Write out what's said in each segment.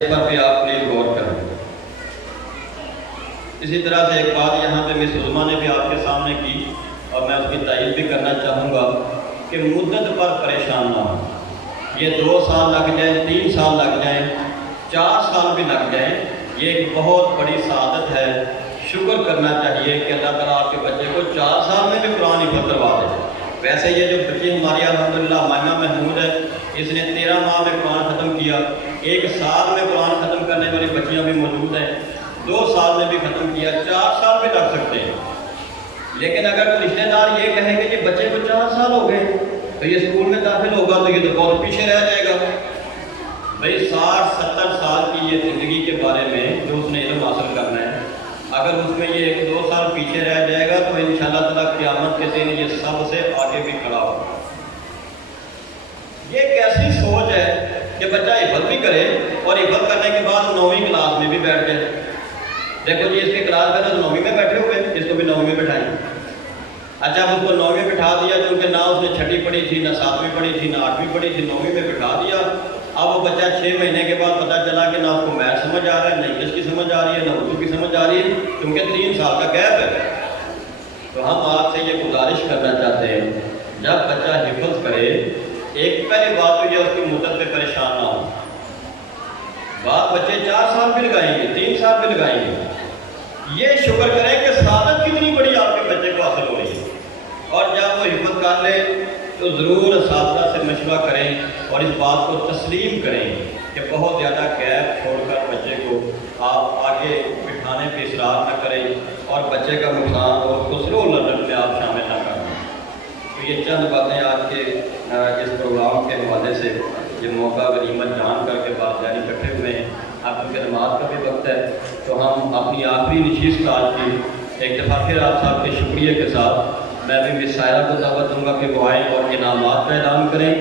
پر بھی آپ پلیز غور کریں۔ اسی طرح سے ایک بات یہاں پہ مس عظمیٰ نے بھی آپ کے سامنے کی اور میں اس کی تائید بھی کرنا چاہوں گا کہ مدت پر پریشان نہ ہوں۔ یہ 2 سال لگ جائیں، 3 سال لگ جائیں، 4 سال بھی لگ جائیں، یہ ایک بہت بڑی سعادت ہے۔ شکر کرنا چاہیے کہ اللہ تعالیٰ آپ کے بچے کو 4 سال میں بھی قرآن حفظ کروا دے۔ ویسے یہ جو بچی ہماری الحمدللہ مائمہ محمود ہے، اس نے 13 ماہ میں قرآن ختم کیا، 1 سال میں قرآن ختم کرنے والی بچیاں بھی موجود ہیں، 2 سال میں بھی ختم کیا، 4 سال بھی لگ سکتے ہیں۔ لیکن اگر کوئی رشتہ دار یہ کہے کہ یہ بچے کو 4 سال ہو گئے تو یہ اسکول میں داخل ہوگا تو یہ تو بہت پیچھے رہ جائے گا۔ بھئی 60-70 سال کی یہ زندگی کے بارے میں جو اس نے علم حاصل کرنا ہے، اگر اس میں یہ 1-2 سال پیچھے رہ جائے گا تو انشاءاللہ تعالیٰ قیامت کے دن یہ سب سے آگے بھی کھڑا ہوگا۔ یہ کیسی سوچ ہے کہ بچہ حفظ بھی کرے اور حفظ کرنے کے بعد 9ویں کلاس میں بھی بیٹھ جائے۔ دیکھو جی اس کے کلاس میں تو 9ویں میں بیٹھے ہوئے، اس کو بھی 9ویں میں بٹھائیں۔ اچھا اب اس کو 9ویں بٹھا دیا کیونکہ نہ اس نے 6ٹھی پڑھی تھی، نہ 7ویں پڑھی تھی، نہ 8ویں پڑھی تھی، 9ویں میں بٹھا دیا۔ اب وہ بچہ 6 مہینے کے بعد پتہ چلا کہ نہ اس کو میتھ سمجھ آ رہا ہے، نہ انگلش کی سمجھ آ رہی ہے، نہ اردو کی سمجھ آ رہی ہے، کیونکہ 3 سال کا گیپ ہے۔ تو ہم آپ سے یہ گزارش کرنا چاہتے ہیں جب بچہ حفظ کرے، ایک پہلی بات تو یہ اس کی مدت پہ پریشان نہ ہو۔ بعض بچے 4 سال بھی لگائیں گے، 3 سال بھی لگائیں گے۔ یہ شکر کریں کہ سعادت کتنی بڑی آپ کے بچے کو حاصل ہو رہی ہے، اور جب وہ حفظ کر لے تو ضرور اساتذہ سے مشورہ کریں اور اس بات کو تسلیم کریں کہ بہت زیادہ گیپ چھوڑ کر بچے کو آپ آگے بٹھانے پہ اصرار نہ کریں اور بچے کا نقصان اور اس کو سلو لرنر میں آپ شامل نہ کریں۔ تو یہ چند باتیں آج کے اس پروگرام کے حوالے سے یہ موقع غنیمت جان کر کے بات جاری اکٹھے ہوئے ہیں۔ آپ کی نماز کا بھی وقت ہے تو ہم اپنی آخری نشست آج کی ایک دفعہ پھر آپ صاحب کے شکریہ کے ساتھ میں بھی مس سائرہ کو دعوت دوں گا کہ وہ آئیں اور انعامات کا اعلان کریں،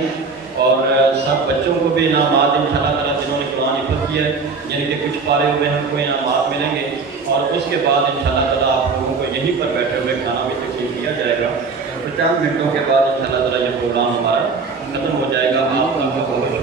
اور سب بچوں کو بھی انعامات انشاءاللہ تعالیٰ جنہوں نے قرآن حفظ کیا ہے، یعنی کہ کچھ پارے ہوئے ہم کو انعامات ملیں گے، اور اس کے بعد انشاءاللہ تعالیٰ آپ لوگوں کو یہیں پر بیٹھے ہوئے کھانا بھی تقسیم کیا جائے گا۔ 50 منٹوں کے بعد انشاءاللہ تعالیٰ یہ پروگرام ہمارا ختم ہو جائے گا۔ آپ سب کو